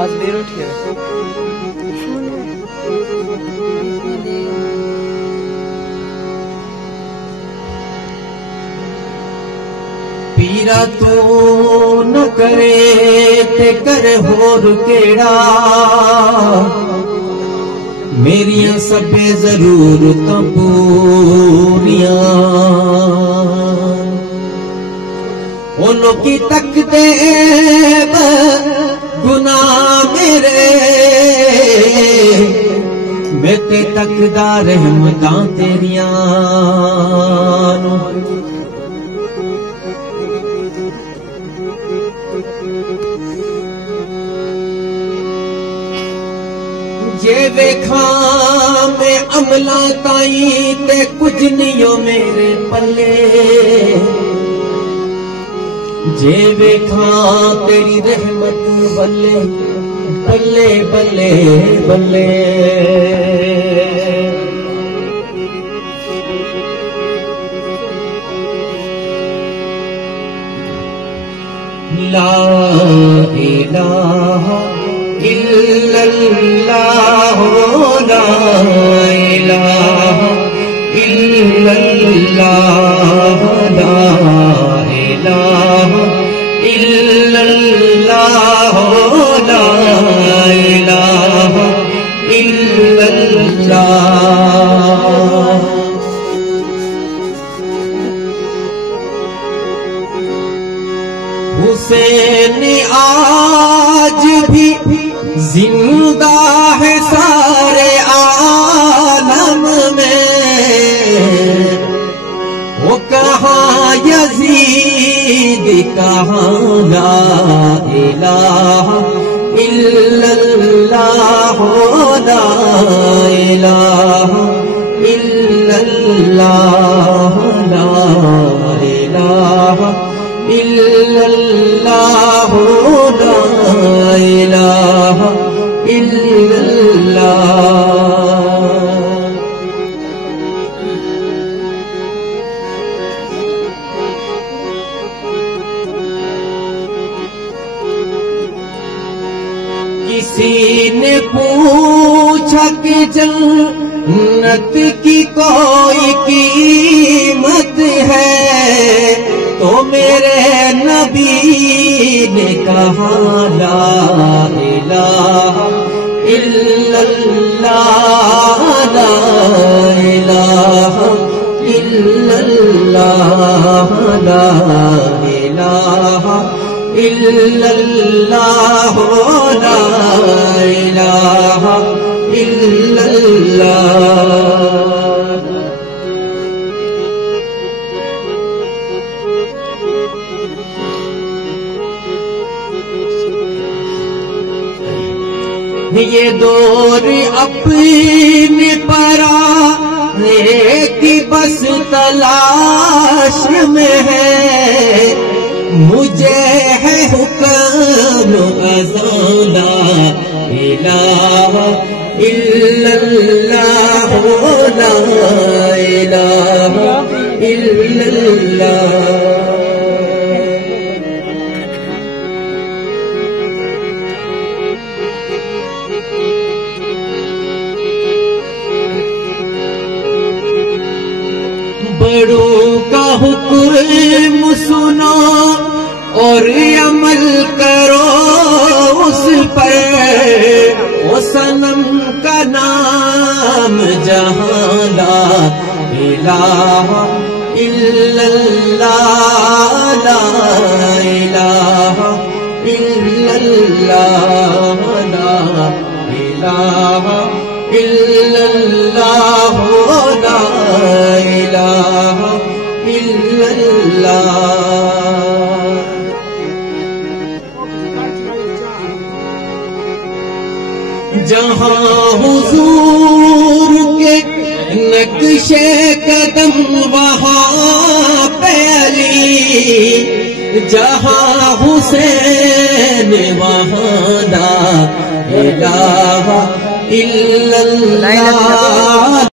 آج دیر اٹھی ہے پیرا تو نہ کرے تے کرے ہور کیڑا میریاں سبے ضرورتاں پوریاں او لوکی تک دے گناہ میرے میں تے تکدا رحمتاں تیریاں جے ویکھاں میں عملاں تائیں تے کچھ نہیں ہو میرے پلے جے ویکھاں تیری رحمت بلے بلے بلے بلے لا الہ الا اللہ لا الہ الا اللہ لا الہ الا اللہ لا الہ الا اللہ حسین آج بھی زندہ ہے سارے عالم میں وہ کہاں یزید کہاں لا الہ الا اللہ لا الہ الا اللہ لا الہ الا اللہ لا الہ الا اللہ کسی نے پوچھا کہ جنت کی کوئی قیمت ہے تو میرے نبی نے کہا لا الہ الا اللہ لا الہ الا اللہ لا الہ الا اللہ لا الہ الا اللہ یہ دور اپنی پرانے کی بس تلاش میں ہے مجھے ہے حکم اذاں لا الہ الا اللہ لا الہ الا اللہ بڑوں کا حکم سنو اور عمل کرو اس پر وہ صنم کا نام جہاں لا الہ الا اللہ لا الہ الا اللہ لا الہ الا اللہ لا الہ الا اللہ جہاں حضور کے نقش قدم وہاں پہ علی جہاں حسین وہاں لا الہ الا اللہ